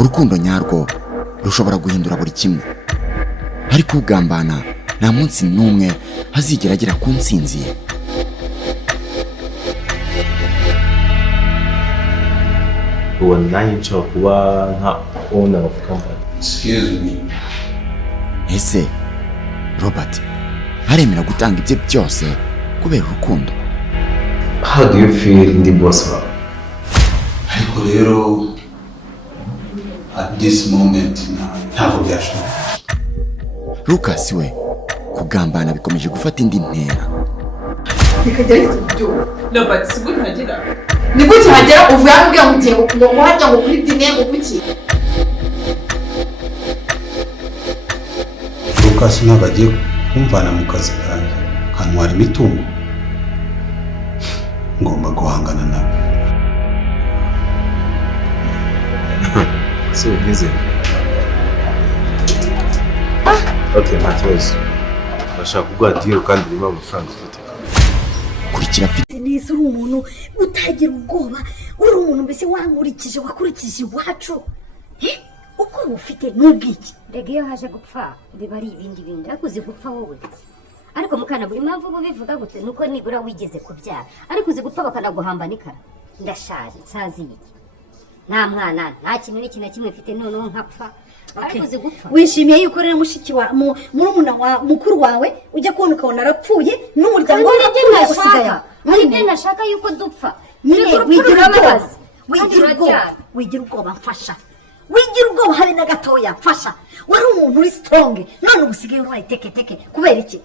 urukundo nyarwo rushobora guhindura buri kimwe, ariko ugambana nta munsi n'umwe hazigera agera ku ntsinzi ye. nanjye nshobora kuba nka owner of company. Excuse me. Ese Robert aremera gutanga ibye byose kubera urukundo? How do you feel ndi boss wawe? Ariko rero at this moment ntabwo byashoboka. Lucas we kugambana bikomeje gufata indi ntera. Bikagera ibyo Robert sibuti hagera ni gute hagera uvuye mbwe mugiye ngo hajya ngo kuri dine ngo kuki Lucas nagagiye kumvana mu kazi kanjye kantwara imitungo, ngomba guhangana nawe. So busy. Okay, Matheus. Bashaka kuguha deal kandi irimo amafaranga ufite. Kurikira neza uri umuntu utagira ubwoba, uri umuntu mbese wankurikije wakurikije iwacu. Uko ufite n'ubwiki. Rega iyo haje gupfa biba ari ibindi bindi, ariko uzi gupfa wowe. Ariko mukana buri mpamvu bo bivuga gute nuko nibura wigeze kubyara, ariko uzi gupfa bakanaguhamba nikara. Ndashaje nsazi iki. Nta mwana nta kintu n'ikina kimwe mfite none nkapfa. Ariko uzi gupfa. Wishimiye yuko rero mushiki wa murumuna wa mukuru wawe ujya kubona ukabona arapfuye n'umuryango wawe usigaye. Nibyo nashaka yuko dupfa. Wigira ubwoba mfasha. Wigira ubwoba hari na gatoya mfasha. Wari umuntu uri strong none ubusigaye uri teke kubera iki?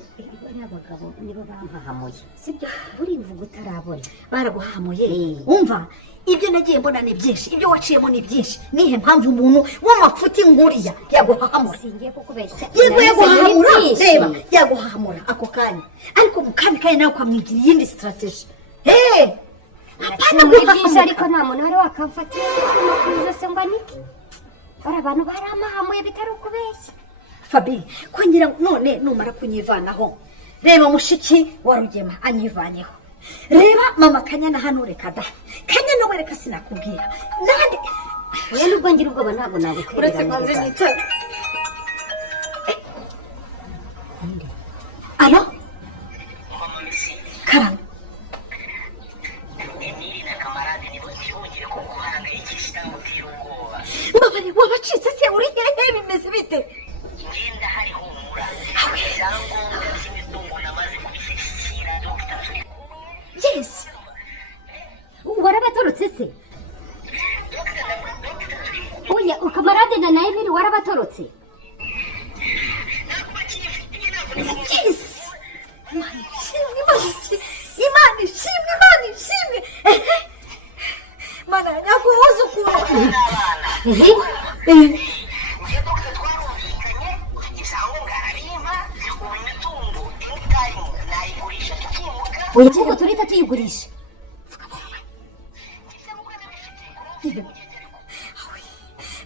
Abagabo nibo bampahamuye. Sibyo buri mvugo utarabona. Baraguhamuye. Umva ibyo nagiye mbona ni byinshi, ibyo waciyemo ni byinshi. Nihe mpamvu umuntu w'amafuti nkuriya yaguhahamura? Singiye kukubeshya. Yego yaguhahamura, reba yaguhahamura ako kanya. Ariko mukandi kanya nawe kwamwigira iyindi strategy. Apana muri byinshi ariko nta muntu wari wakamfatira no kujose ngo anike. Bara abantu baramahamuye bitari ukubeshya. Fabi kongera none numara kunyivanaho. Reba mushiki wa Rugema anyivanyeho. Reba mama Kanyana hano reka da. Kanyana we reka sinakubwira. Nande we nubwo ngira ubwoba ntabwo nagukwira. Uretse kwanze nita. Alo? Karam. Mbabare wabacitse se uri hehe bimeze bite? Ngenda hari humura. Zango ndazimitungo namaze kubishyikira Dr. Yes. Warabatorotse se? Oya ukamarade na Naimiri warabatorotse. Yes. Imani shimwe. Mana nakuhuza ukuntu. Oya kuko turita tuyigurisha.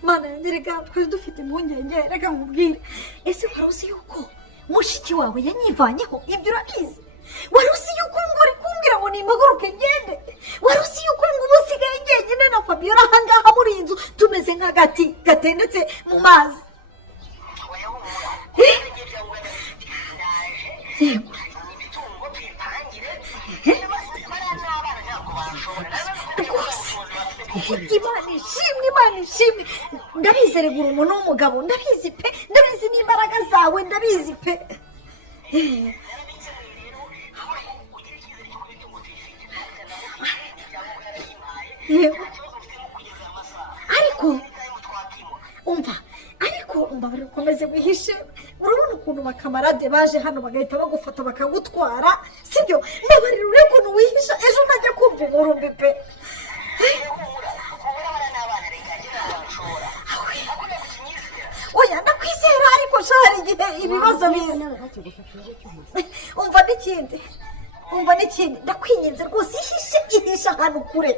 Mana ndireka twari dufite impungenge reka nkubwire. Ese waruzi yuko mushiki wawe yanyivanyeho ibyo urabizi? Waruzi yuko ngori kumbwira ngo nimpaguruke ngende? Waruzi yuko ngo ubusigaye ngende na fabiyora hangaha muri inzu tumeze nk'agati gatendetse mu mazi? Imana ishimwe ndabizi rego umuntu w'umugabo ndabizi pe, ndabizi n'imbaraga zawe ndabizi pe. Ariko umva ukomeze wihishe. Urabona ukuntu bakamarade baje hano bagahita bagufata bakagutwara sibyo? Mbabarira urebe ukuntu wihisha ejo najya kumva umurumbi pe. Oya ndakwizera ariko shari igihe ibibazo biza. Umva n'ikindi ndakwinyenze rwose ihisha ahantu kure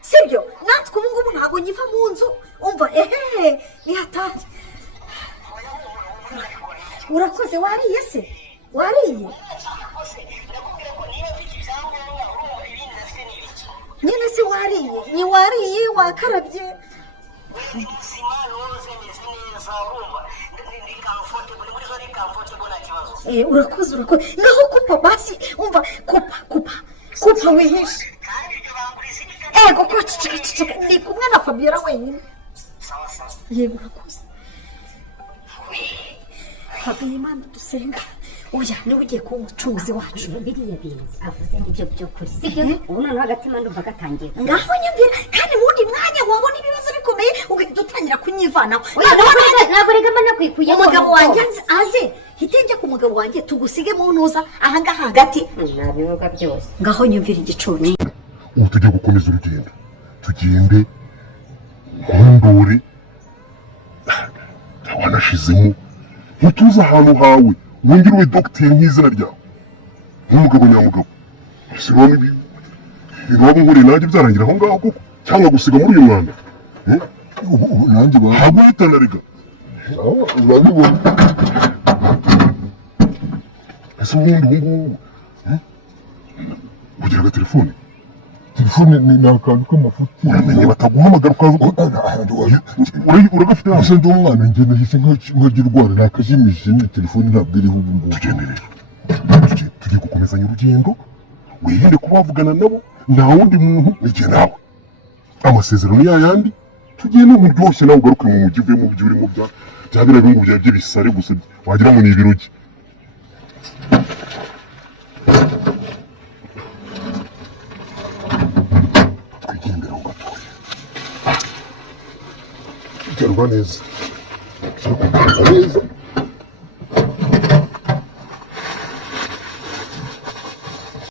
sibyo? Natwe ubu ngubu ntabwo nyiva mu nzu. Umva ni hatari. Urakoze wariye se? Wariye? Nyine se wariye? Ni wariye wakarabye? muzima noze meze neza urumva ndi comfortable muri zo ni comfortable nta kibazo urakoze ngaho kupa basi umva kupa wihishe kandi ibyo banguriza kuko cicika ndi kumwe na fabiyora wenyine sawa yego urakoze Fabiye Imana dusenga oya niwe ugiye kuba umucuruzi wacu biriya bintu avuze nibyo by'ukuri sibyo ubu noneho agatima ndumva gatangiye ngaho nyumvira kandi mundi mwanya wabona ibibazo bikomeye ugatangira kunyivanaho ntabwo rega mba nakwikuye umugabo wanjye aze hitenge ku mugabo wanjye tugusige mu ntuza ahangaha hagati nabivuga byose ngaho nyumvira igicucu ubu tujya gukomeza urugendo tugende nkundure wanashizemo ntutuze ahantu hawe wongere ube dogiteri nk'izina ryawe nk'umugabo nyamugabo ese urabona ibintu waba unkoreye nanjye byarangira aho ngaho koko cyangwa gusiga muri uyu mwanda nanjye ntabwo uhitana rega urabibona ese ubundi ubu ngubu ugira agatelefone ni akantu k'amafuti uramenye bataguhamagara ukaza uragafite hasi ndi umwana njye nahise nkagira urwara nakajimije ni telefone ntabwo iriho ubu ngubu tugende rero tugiye gukomezanya urugendo wihinde kuba wavugana nabo nta wundi muntu nijye nawe amasezerano yayandi tugende nkuryoshye nawe ugaruke mu mujyi uvuye mu byo urimo bya biriya bingu byawe by'ibisare gusa wagira ngo ni ibirugi Gerwa neza neza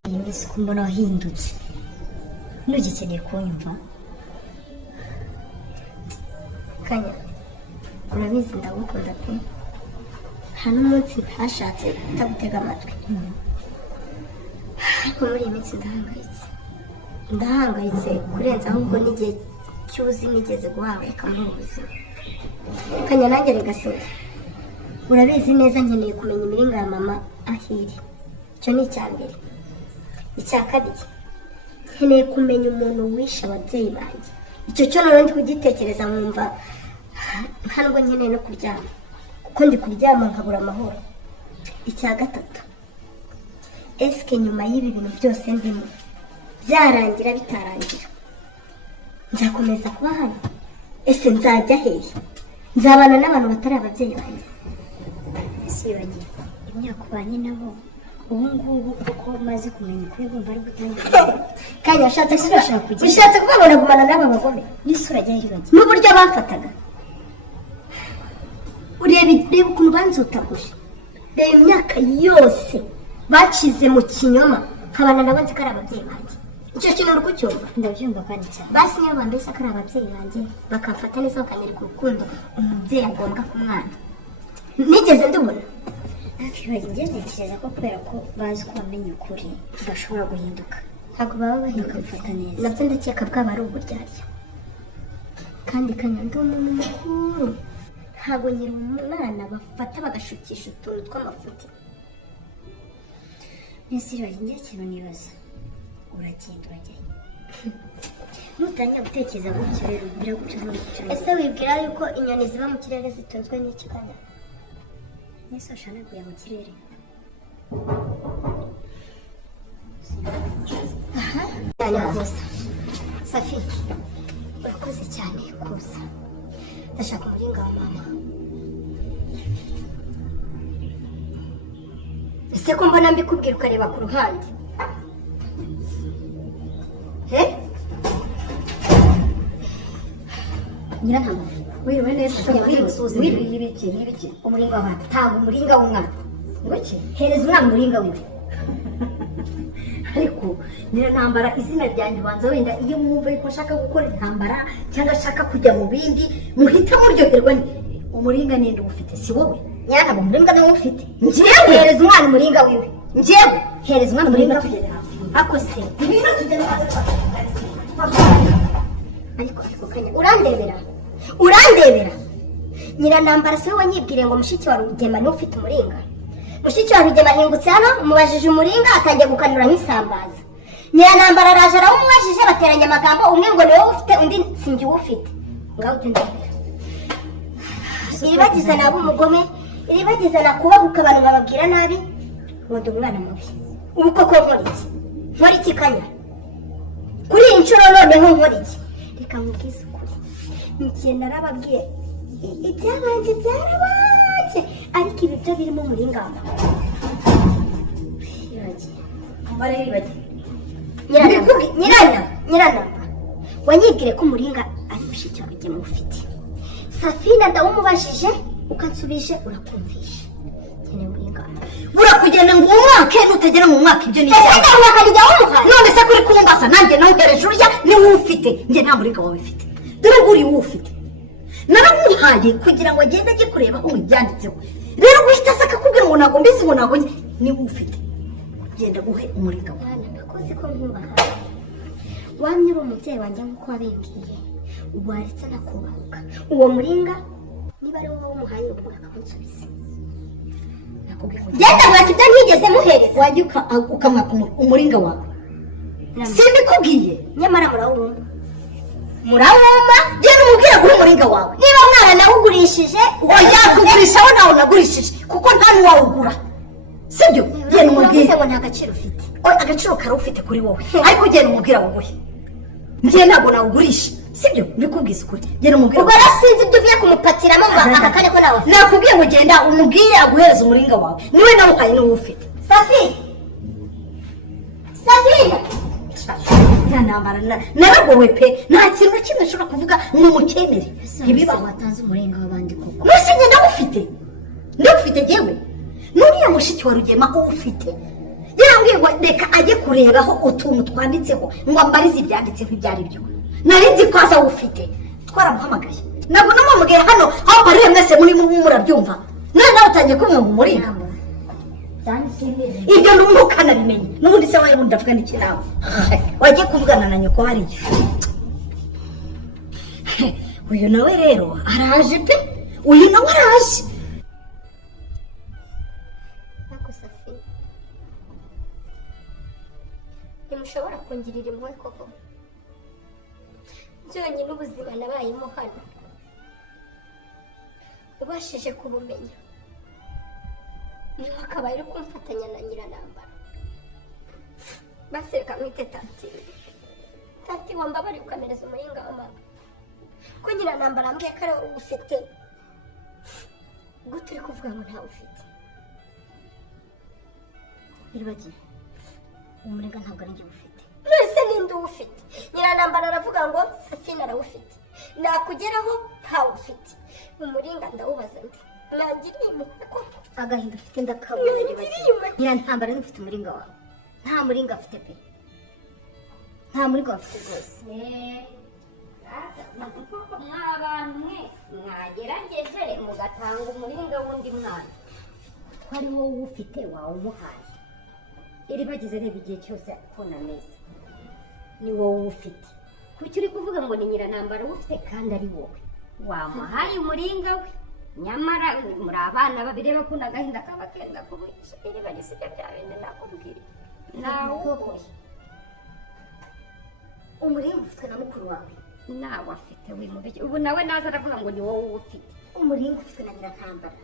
iyi minsi ko mbona wahindutse ntugikeneye kunyumva kanya urabizi ndagukunda pe nta n'umunsi ntashatse kutagutega amatwi ariko muri iyi minsi ndahangayitse kurenza ahubwo n'igihe cyuzi nigeze guhangayika muri ubu buzima kanya nanjye regasoza urabizi neza nkeneye kumenya imiringa ya mama ahiri icyo ni icya mbere icya kabiri nkeneye kumenya umuntu wishe ababyeyi banjye icyo cyo noneho ndi kugitekereza nkumva nta nubwo nkeneye no kuryama kuko ndi kuryama nkabura amahoro icya gatatu esike nyuma y'ibi bintu byose ndimo byarangira bitarangira nzakomeza kuba hano ese nzajya hehe nzabana n'abantu batari ababyeyi banjye ese bagiye imyaka ubanye nabo ubu ngubu kuko maze kumenya ukuri bumva ari gutangira kandi washatse kuvuga ngo nagumana n'aba bagome n'isura ryayo ribagiye n'uburyo bamfataga reba ukuntu banzutaguje reba imyaka yose bacize mu kinyoma nkabana nabo nzi ko ari ababyeyi banjye icyo kintu uri kucyumva ndabyumva kandi cyane basi niyo bambeshya ko ari ababyeyi banjye bakamfata neza bakanyereka urukundo umubyeyi agombwa ku mwana nigeze ndubona njye ntekereza ko kubera ko bazi ko bamenye ukuri bashobora guhinduka ntabwo baba bahinduka bafata neza nabyo ndakeka bwaba ari uburyarya kandi kanya ndi umuntu mukuru ntabwo nyiri umwana bafata bagashukisha utuntu tw'amafuti mbese njye kintu nibaza uragenda urajyayo nutangira gutekereza gutyo rero biraguca nk'urukino ese wibwira yuko inyoni ziba mu kirere zitunzwe n'iki kanya nese washana kujya mu kirere aha cyane kuza safi urakoze cyane kuza ndashaka umuringa wa mama ese ko mbona mbikubwira ukareba ku ruhande nyirantama wiriwe neza wibiki umuringa w'abana ntabwo umuringa w'umwana ngoki hereza umwana umuringa wiwe ariko nyirantambara izina ryanjye ubanza wenda iyo mwumva yuko nshaka gukora intambara cyangwa nshaka kujya mu bindi muhita muryoherwa umuringa ninde ufite si wowe nyirantama umuringa niwo ufite njyewe hereza umwana umuringa wiwe njyewe hereza umwana umuringa tugere hafi ako se ibintu tugere hafi ariko kanya urandebera nyirantambara si we wanyibwiriye ngo mushiki wa rugema niwe ufite umuringa mushiki wa rugema ahingutse hano umubajije umuringa atangiye gukanura nk'isambaza nyirantambara araje arawumubajije bateranya amagambo umwe ngo niwe ufite undi sinjye uwufite ngaho utendebera iribagiza nabo umugome iribagiza nakubahuka abantu bababwira nabi ngo umwana mubi ubu koko nkora iki kanya kuri iyi nshuro noneho nkora iki reka mubwize ukuri njye narababwiye ibyabanje byarabanje ariko ibi byo birimo umuringamba nyirana wanyibwire ko umuringa ari mushiki wawe ujye mufite Safina ndawumubajije ukansubije urakumvisha nyine umuringamba urakugenda ngo umwaka nutagera mu mwaka ibyo ni ese nda mwaka njya umuhaye none se kuri kumbaza nanjye nawuhereje urya ni ufite njye nta muringa wawe mfite dore uri ufite naramuhaye kugira ngo agende ajye kureba aho ibyanditseho rero guhita se akakubwira ngo ntabwo mbizi ngo ntabwo ni ufite genda guhe umuringa wawe nakoze ko ntubaha wamye uri umubyeyi wanjye nk'uko wabimbwiye waretse nakubahuka uwo muringa niba ari wowe umuhaye umwaka munsubize genda mwaka ibyo ntigeze muhereza wajya ukamwaka umuringa wawe simbikubwiye nyamara murawuma genda umubwire guha umuringa wawe niba mwana nawugurishije oya kugurisha wo nawe nagurishije kuko nta n'uwawugura sibyo genda umubwire ngo nta gaciro ufite agaciro kari ufite kuri wowe ariko genda umubwire awuguhe njye ntabwo nawugurisha sibyo mbikubwiza ukuri genda umubwire ubwo rasize ibyo uvuye kumupatiramo ngo aka kane ko nawe nakubwiye ngo genda umubwire aguhereza umuringa wawe niwe nawuhaye niwe ufite Safina ntanambara naragowe pe nta kintu na kimwe nshobora kuvuga ngo mukemere ntibiba watanze umuringa w'abandi koko mwese njye ndawufite jyewe n'uriya mushiki wa Rugema uwufite yarambwiye ngo reka ajye kurebaho utuntu twanditseho ngo ambarize ibyanditseho ibyo ari byo nari nzi ko aza awufite twaramuhamagaye ntabwo namuhamagaye hano aho bariye mwese muri murabyumva none nawe utangiye kumwe ngo umuringa ibyo ntukanabimenye n'ubundi se wawe bundi ndavuga n'iki nawe wagiye kuvugana na nyoko hariya uyu nawe rero araje pe uyu nawe araje ntimushobora kungirira impuhwe koko byonyine ubuzima nabayemo hano ubashije kubumenya niba akabaye uri kumfatanya na nyiranambara basi reka mwite tanti wambabariye ukamereza umuringa wa mama ko nyiranambara ambwiye ko ari wowe ufite gute uri kuvuga ngo ntawe ufite iribagiye umuringa ntabwo ari njye ufite mwese ninde uwufite nyiranambara aravuga ngo Safina arawufite nakugeraho ntawe ufite umuringa ndawubaza ndi nangiriye impuhwe koko agahinda ufite ndakabona nyirantambara n'ufite umuringa wawe nta muringa afite pe nta muringa afite rwose mw'abantu mwe mwagerageje mugatanga umuringa w'undi mwana ko ari wowe uwufite wawumuhaye iribagize reba igihe cyose akubona neza ni wowe uwufite kuki uri kuvuga ngo ni nyiranambara uwufite kandi ari wowe wamuhaye umuringa we nyamara muri abana babiri bakunda agahinda kaba kenda kubica iribagize ibyo bya bene nakubwira nawe umuringa ufitwe na mukuru wawe nawe afite wimubiki ubu nawe naza aravuga ngo ni wowe uwufite umuringa ufitwe na nyirantambara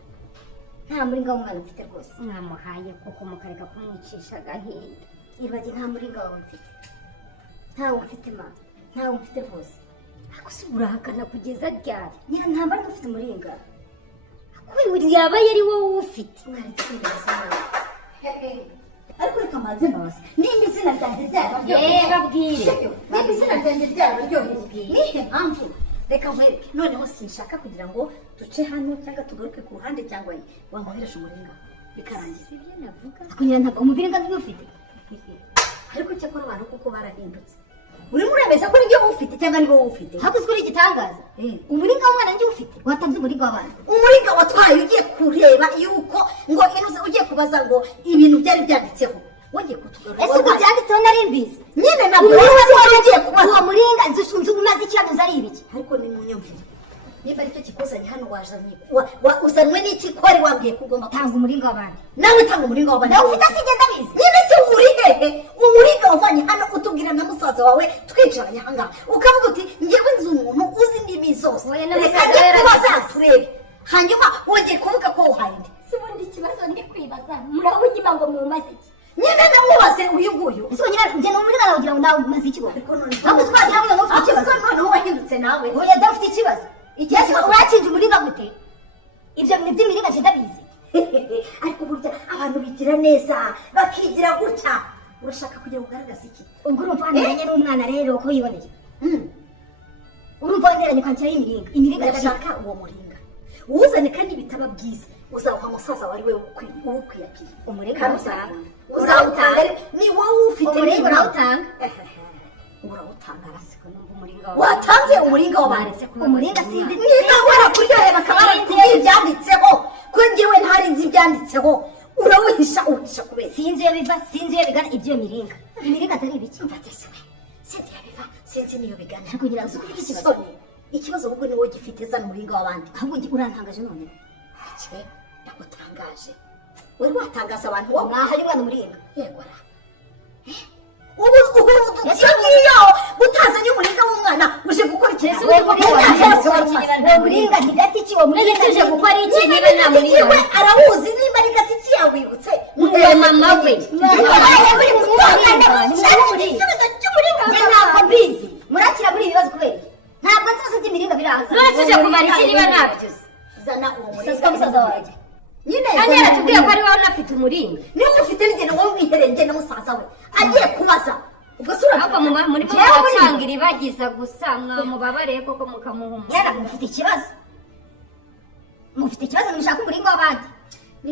nta muringa w'umwana ufite rwose mwamuhaye kuko mukareka kumwicisha agahinda iribagize nta muringa wawe mfite ntawe mfite mama ntawe mfite rwose ariko si urahakana kugeza ryari nyirantambara ufite umuringa yaba yari wowe ufite ariko reka maze maze nimba izina ryanjye ryararyoheye babwire nimba izina ryanjye ryararyoheye nihe mpamvu reka nkwereke noneho sinshaka kugira ngo duce hano cyangwa tugaruke ku ruhande cyangwa wamuhereje umuringa bikarangira ibyo navuga akunyira ntabwo umuringa byo ufite ariko cyakora abantu kuko barahindutse urimo uremeza ko nijye ufite cyangwa ni wowe ufite hakozwe uri igitangaza umuringa w'umwana njye ufite watanze umuringa w'abana umuringa watwaye ugiye kureba yuko ngo inuze ugiye kubaza ngo ibintu byari byanditseho wagiye kutugarura ese ubwo byanditseho nari mbizi nyine nabwo wari ugiye kubaza uwo muringa nzi umaze ikibazo ari ibiki ariko ni munyumvire niba aricyo kikuzanye hano wazanye uzanwe n'iki ko wari wambwiye ko ugomba gutanga umuringa w'abandi nawe tanga umuringa w'abandi nawe ufite asigenda bizi nyine se uri hehe umuringa wavanye hano utubwira na musaza wawe twicaranye ahangaha ukavuga uti ngewe nzi umuntu uzi indimi zose reka njye kubaza turebe hanyuma wongeye kuvuga ko uhaye nde sibundi ikibazo ndi kwibaza murabugima ngo mumaze iki nyine namubaze uyu nguyu ese nyine njye muri kana kugira ngo nawe umaze ikibazo ntabwo twagira ngo ufite ikibazo noneho wahindutse nawe oya dafite ikibazo ikibazo urakinje umuringa gute ibyo bintu by'imiringa ndabizi ariko burya abantu bigira neza bakigira gutya urashaka kugira ngo ugaragaze iki ubwo urumva waniranye n'umwana rero ko yiboneye urumva waniranye kwakiraho imiringa ndashaka uwo muringa uwuzane kandi bitaba byiza uzawuha umusaza wari we uwukwiyakiye umuringa uzawutanga ni wowe ufite umuringa urawutanga urawutanga arasiko numva umuringa watanze umuringa wabaretse umuringa sinzi niba warakuryoheye bakaba barakubwiye ibyanditseho ko njyewe ntari nzi ibyanditseho urawuhisha uhisha kubera sinzi iyo biva sinzi iyo bigana ibyo imiringa atari ibiki mfatese we sinzi iyo biva sinzi niyo bigana kugira ngo ufite ikibazo ikibazo ahubwo ni wowe gifite zana umuringa w'abandi ahubwo urantangaje none cye ndagutangaje wari watangaza abantu wowe mwahaye umwana umuringa yego ra ubu ngiyo utazanye umuringa w'umwana uje gukora ikibazo uwo muringa ni gati ki uwo muringa uje gukora iki niba nta muringa we arawuzi nimba ari gati ki yawibutse mama we ntabwo mbizi murakira muri ibibazo kubera ntabwo nzibazo by'imiringa biraza none tuje kumara iki niba ntabyo zana uwo muringa musaza wanjye nyine kandi yaratubwiye ko ari wowe unafite umuringa niba ufite n'igenda wowe mwihereye njye na musaza we agiye kubaza ubwo sura ahubwo muri bo muracanga iribagiza gusa mwamubabareye koko mukamuha umwana mufite ikibazo mushaka umuringa w'abandi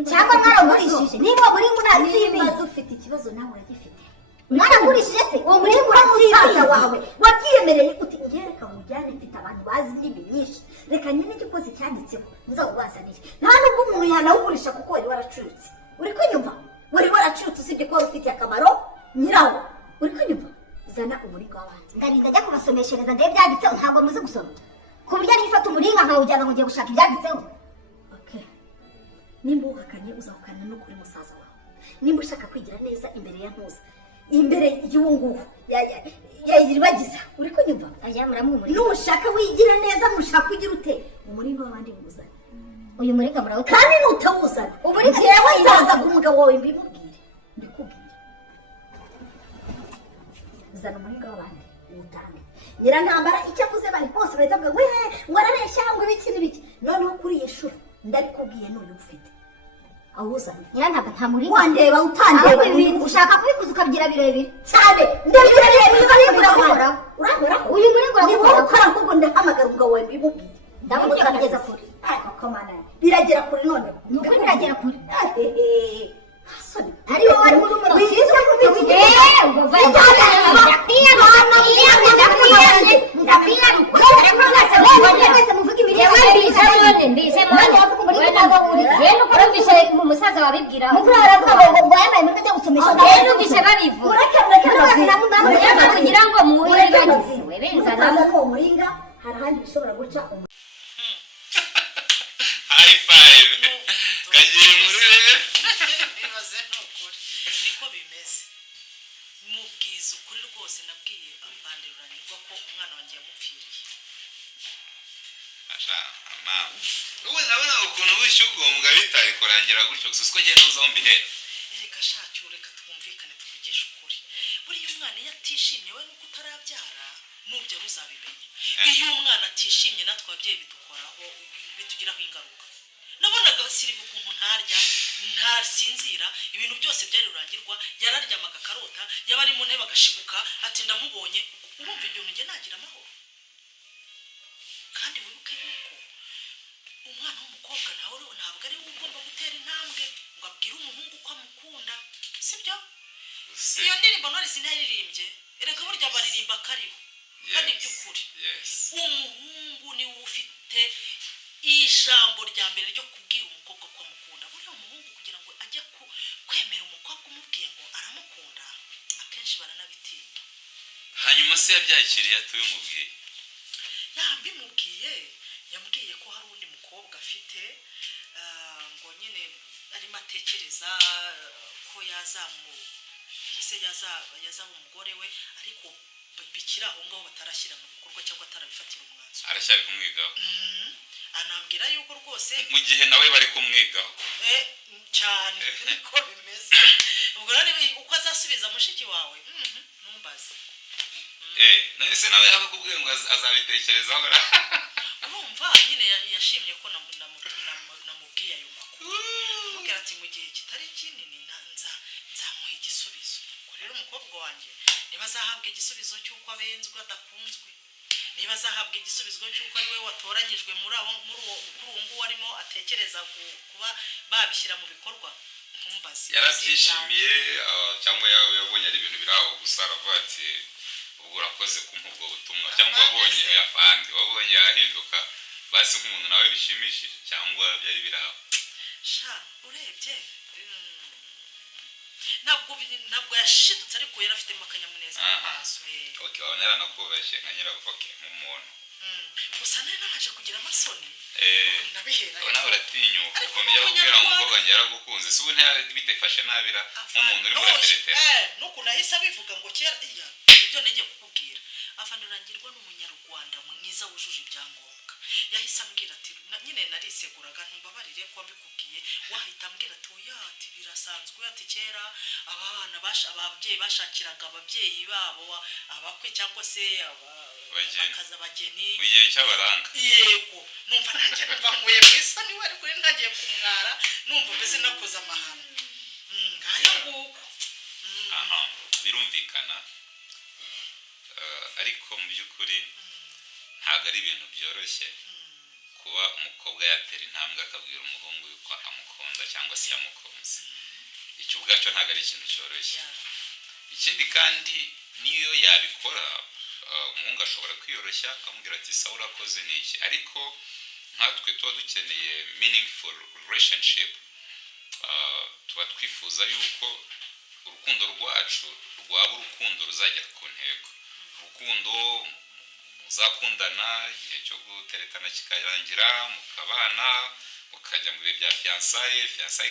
cyangwa mwarawugurishije niba uwo muringa unazibiza ufite ikibazo nawe uragifite mwaragurishije se uwo muringa uramusaza wawe wabyiyemereye uti njye reka mujyane mfite abantu bazi indimi nyinshi reka nyine igikozi cyanditseho nzawubazanire nta nubwo umuntu yanawugurisha kuko wari waracurutse uri kunyumva wari waracurutse usibye ko wari ufitiye akamaro nyirawo uri kunyumva zana umuringa w'abandi ngarinda ajya kubasomeshereza ndebe byanditseho ntabwo muzi gusoma ku buryo ariyo ifata umuringa nkawujyana ngo ugiye gushaka ibyanditseho nimba uhakanye uzahukana no kuri musaza wawe nimba ushaka kwigira neza imbere ya ntuza imbere y'uwo nguwo yayiribagiza uri kunyumva nushaka wigira neza mushaka ugira ute umuringa w'abandi muzana uyu muringa murawutanga kandi nutawuzana njyewe nzazaga umugabo wawe mbimubwire mbikubwire zana umuringa w'abandi uwutange nyirantambara icyo avuze bari bose bahita bavuga we ngo arareshya ngo ibiki n'ibiki noneho kuri iyi shuri ndabikubwiye n'uyu ufite awuzanye nyirantambara nta muringa wandeba utandeba ibintu ushaka kubikuza ukabigira birebire cyane ndabigira birebire urahoraho uyu muringa ni wowe ukora ahubwo ndahamagara umugabo wawe mbimubwire ndamubwira kugeza kure biragera kure none ni ukuri biragera kure hasoni ari wowe ari muri umuro wize kubivuga ubwo umusaza wabibwira mukuru aravuga ngo yambaye muri kujya gusomesha numvise babivuga kugira ngo muwiribagize benzana uwo muringa hari ahandi bishobora guca high five kagiye muri rebe bibaze ntukuri niko bimeze mubwiza ukuri rwose nabwiye abandi rurangirwa ko umwana wanjye yamupfiriye asha mama ubu nabona ukuntu wishyugombwa bitaye kurangira gutyo gusa uko genda uzaho mbihera reka shacyo reka twumvikane tuvugishe ukuri buriya umwana iyo atishimye we nuko utarabyara nubyara uzabimenya iyo umwana atishimye natwe ababyeyi bidukoraho bitugiraho ingaruka nabonaga siriva ukuntu ntarya ntasinzira ibintu byose byari rurangirwa yararyamaga akarota yaba ari mu ntebe agashiguka ati ndamubonye urumva ibyo njye nagira amahoro kandi wibuke yuko umwana w'umukobwa nawe ntabwo ari we ugomba gutera intambwe ngo abwire umuhungu ko amukunda sibyo iyo ndirimbo none sinayiririmbye erega burya baririmba kariho kandi by'ukuri umuhungu niwe ufite ijambo rya mbere ryo kubwira umukobwa ko amukunda buriya umuhungu kugira ngo ajye kwemera umukobwa umubwiye ngo aramukunda akenshi baranabitinya hanyuma se yabyakiriye atubimubwiye yambimubwiye yambwiye ko hari undi mukobwa afite ngo nyine arimo atekereza ko mbese yazaba umugore we ariko bikira aho ngaho batarashyira mu bikorwa cyangwa atarabifatira umwanzuro aracyari kumwigaho anambwira yuko rwose mu gihe nawe bari kumwigaho cyane niko bimeze ubwo rero uko azasubiza mushiki wawe ntumbaze nahise nawe yakakubwiye ngo azabitekerezaho urumva nyine yashimye ko namubwiye ayo makuru amubwira ati mu gihe kitari kinini nzamuha igisubizo ubwo rero umukobwa wanjye niba azahabwa igisubizo cy'uko abenzwe adakunzwe niba azahabwa igisubizo cy'uko ari we watoranyijwe muri uwo nguwo arimo atekereza kuba babishyira mu bikorwa ntumbaze yarabyishimiye cyangwa yabonye ari ibintu biri aho gusa aravuga ati ubwo urakoze kumpa ubwo butumwa cyangwa wabonye afande wabonye yahinduka basi nk'umuntu nawe bishimishije cyangwa byari biri aho sha urebye ntabwo yashidutse ariko yari afitemo akanyamuneza mu maso okay wabona yaranakubashye nka nyiravuga nk'umuntu gusa nari naje kugira amasoni ndabihera nawe uratinyuka ukomeye ubwira ngo umukobwa wanjye yaragukunze si ubu ntibitefashe nabira nk'umuntu uri murateretera nuko nahise abivuga ngo kera ibyo nenge kukubwira afanurangirwa n'umunyarwanda mwiza wujuje ibyangombwa yahise ambwira ati nyine nariseguraga ntumbabarire ko mbikubwiye wahita ambwira ati oya ati birasanzwe ati kera abana ababyeyi bashakiraga ababyeyi babo abakwe cyangwa se bakaza abageni mu gihe cy'abaranga yego numva nanjye numva nkuye mu isoni wari kuri ntagiye kumwara numva mbese nakoze amahano ngayo nguko birumvikana ariko mu by'ukuri ntabwo ari ibintu byoroshye kuba umukobwa yatera intambwe akabwira umuhungu yuko amukunda cyangwa se yamukunze icyo ubwacyo ntabwo ari ikintu cyoroshye ikindi kandi niyo yabikora umuhungu ashobora kwiyoroshya akamubwira ati sawa urakoze ni iki ariko nkatwe tuba dukeneye meaningful relationship tuba twifuza yuko urukundo rwacu rwaba urukundo ruzagera ku ntego urukundo muzakundana igihe cyo guteretana kikarangira mukabana mukajya mu bihe bya fiyansaye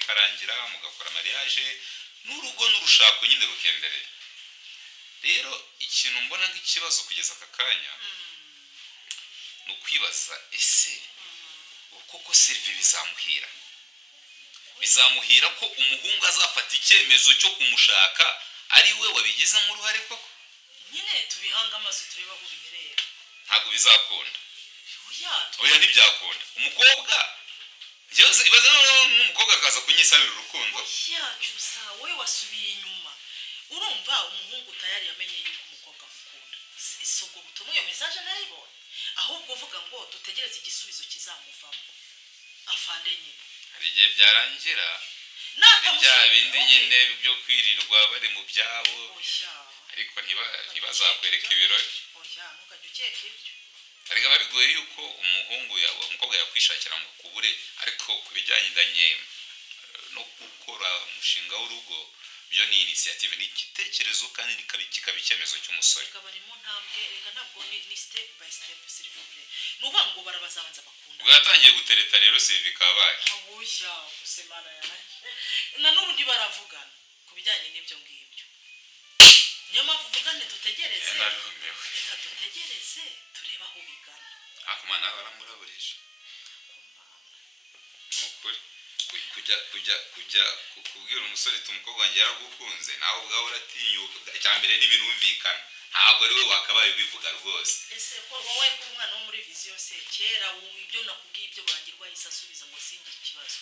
ikarangira mugakora mariage n'urugo n'urushako nyine rukendereye rero ikintu mbona nk'ikibazo kugeza aka kanya ni ukwibaza ese koko serivi bizamuhira ko umuhungu azafata icyemezo cyo kumushaka ari we wabigizemo uruhare koko nyine tubihanga amaso tureba aho biherera ntabwo bizakunda oya ntibyakunda umukobwa ibaze n'umukobwa akaza kunyisabira urukundo yacyusa we wasubiye inyuma urumva umuhungu tayari yamenye yuko umukobwa amukunda si ubwo butuma iyo mesaje ntayibonye ahubwo uvuga ngo dutegereze igisubizo kizamuvamo afande nyine hari igihe byarangira bya bindi nyine byo kwirirwa bari mu byabo ariko ntibazakwereka ibirori ntukajya ukeka ibyo ariko biba bigoye yuko umukobwa yakwishakira ngo kubure ariko ku bijyanye no gukora umushinga w'urugo byo ni initiative ni igitekerezo kandi kikaba icyemezo cy'umusore reka bari mu ntambwe reka ntabwo ni step by step s'ilvouplaît nuvuga ngo barabazabanza bakunda ubwo yatangiye gutereta rero Sylvie kabaye abuya kusemana yanjye na n'ubu ntibaravugana ku bijyanye n'ibyo ngibyo niyo mpamvu uvugane dutegereze reka dutegereze turebe aho bigana akumana baramuraburije ni ukuri kujya kubwira umusore umukobwa wanjye yaragukunze nawe ubwawe uratinyuka icya mbere ntibinumvikana ntabwo ari we wakabaye ubivuga rwose ese ko wowe kuri umwana wo muri viziyo se kera ibyo nakubwiye ibyo burangirwa yahise asubiza ngo singire ikibazo